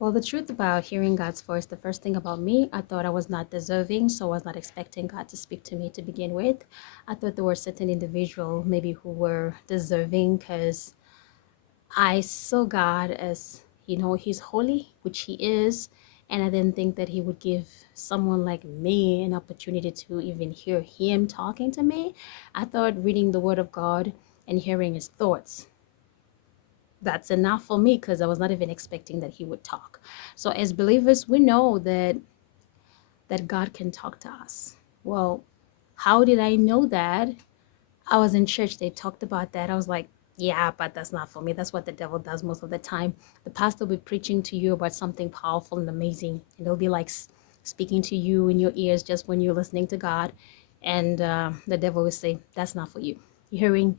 Well, the truth about hearing God's voice, the first thing about me, I thought I was not deserving, so I was not expecting God to speak to me to begin with. I thought there were certain individuals maybe who were deserving because I saw God as, He's holy, which He is, and I didn't think that He would give someone like me an opportunity to even hear Him talking to me. I thought reading the Word of God and hearing His thoughts, that's enough for me because I was not even expecting that He would talk. So as believers, we know that God can talk to us. Well, how did I know that? I was in church, they talked about that. I was like, yeah, but that's not for me. That's what the devil does most of the time. The pastor will be preaching to you about something powerful and amazing, and they'll be like speaking to you in your ears just when you're listening to God. And the devil will say, that's not for you. You're hearing,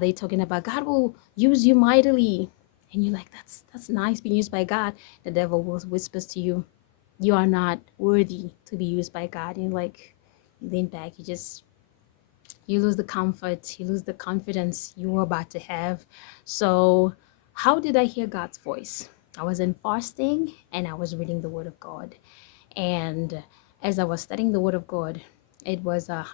they talking about God will use you mightily. And you're like, that's nice being used by God. The devil will whispers to you, you are not worthy to be used by God. And like, you lean back, you lose the comfort, you lose the confidence you were about to have. So, how did I hear God's voice? I was in fasting and I was reading the Word of God. And as I was studying the Word of God, I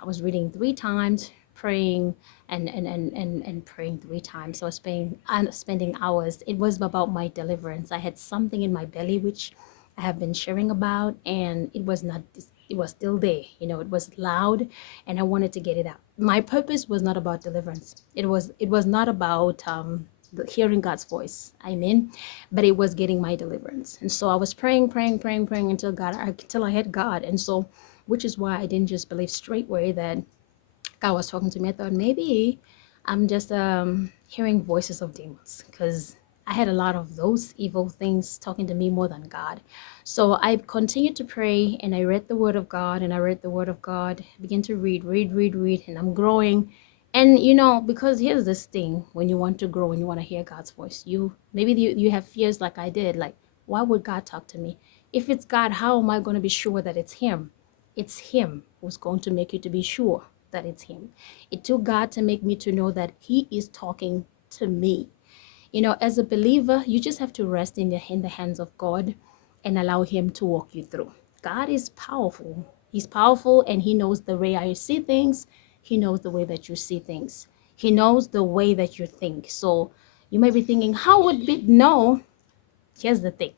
was reading 3 times, praying and praying 3 times. So I was spending hours. It was about my deliverance. I had something in my belly which I have been sharing about, and it was not. It was still there. It was loud, and I wanted to get it out. My purpose was not about deliverance. It was not about hearing God's voice. Amen. But it was getting my deliverance. And so I was praying, praying, praying, praying until I had God. And so, which is why I didn't just believe straightway that God was talking to me. I thought maybe I'm just hearing voices of demons because I had a lot of those evil things talking to me more than God. So I continued to pray and I read the Word of God and I read the Word of God, begin to read, and I'm growing. And because here's this thing: when you want to grow and you want to hear God's voice, you have fears like I did, like, why would God talk to me? If it's God, how am I going to be sure that it's Him? It's Him who's going to make you to be sure that it's Him. It took God to make me to know that He is talking to me. As a believer, you just have to rest in the hands of God and allow Him to walk you through. God is powerful. He's powerful, and He knows the way I see things. He knows the way that you see things. He knows the way that you think. So you may be thinking, how would it know? Here's the thing: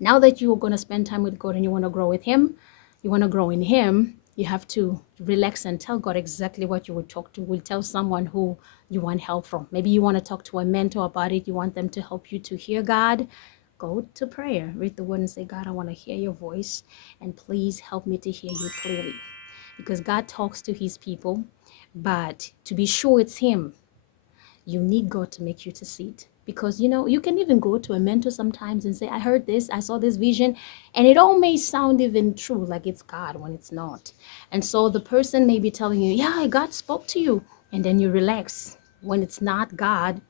now that you're going to spend time with God and you want to grow with Him, you want to grow in Him, you have to relax and tell God exactly what you would talk to. Will tell someone who you want help from. Maybe you want to talk to a mentor about it. You want them to help you to hear God. Go to prayer, read the Word, and say, God, I want to hear your voice, and please help me to hear you clearly. Because God talks to His people, but to be sure it's Him, you need God to make you to see it. Because you can even go to a mentor sometimes and say, I heard this, I saw this vision, and it all may sound even true, like it's God when it's not. And so the person may be telling you, yeah, God spoke to you, and then you relax. When it's not God,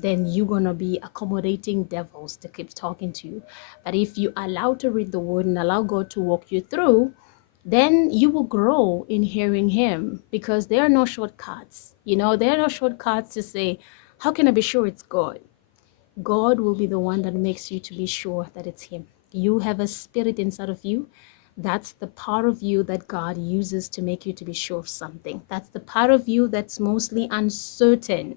then you're gonna be accommodating devils to keep talking to you. But if you allow to read the Word and allow God to walk you through, then you will grow in hearing Him, because there are no shortcuts. There are no shortcuts to say, how can I be sure it's God? God will be the one that makes you to be sure that it's Him. You have a spirit inside of you. That's the part of you that God uses to make you to be sure of something. That's the part of you that's mostly uncertain,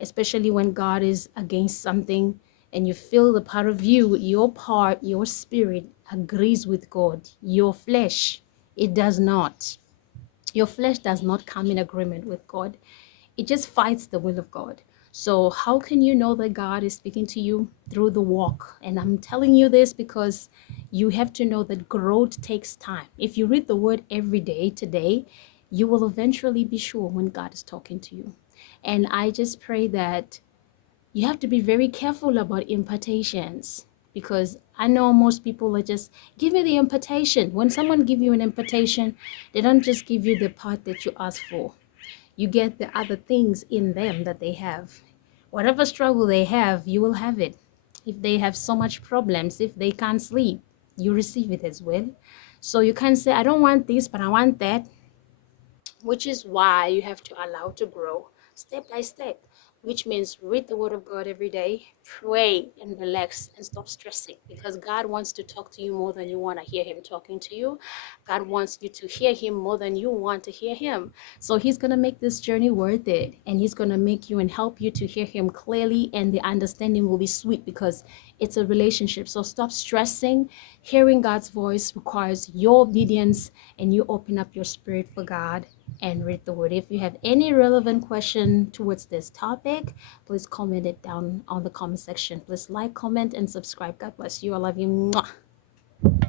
especially when God is against something and you feel the part of you, your part, your spirit agrees with God. Your flesh, it does not. Your flesh does not come in agreement with God. It just fights the will of God. So how can you know that God is speaking to you? Through the walk. And I'm telling you this because you have to know that growth takes time. If you read the Word every day today, you will eventually be sure when God is talking to you. And I just pray that you have to be very careful about impartations, because I know most people are just, give me the impartation. When someone give you an impartation, they don't just give you the part that you ask for. You get the other things in them that they have. Whatever struggle they have, you will have it. If they have so much problems, if they can't sleep, you receive it as well. So you can't say, I don't want this, but I want that, which is why you have to allow to grow step by step. which means read the word of God every day, pray and relax and stop stressing, because God wants to talk to you more than you want to hear him talking to you. God wants you to hear him more than you want to hear him. So he's going to make this journey worth it, and he's going to make you and help you to hear him clearly, and the understanding will be sweet because it's a relationship. So stop stressing. Hearing God's voice requires your obedience, and you open up your spirit for God and read the word. If you have any relevant question towards this topic, please comment it down on the comment section. Please like, comment, and subscribe. God bless you. I love you. Mwah.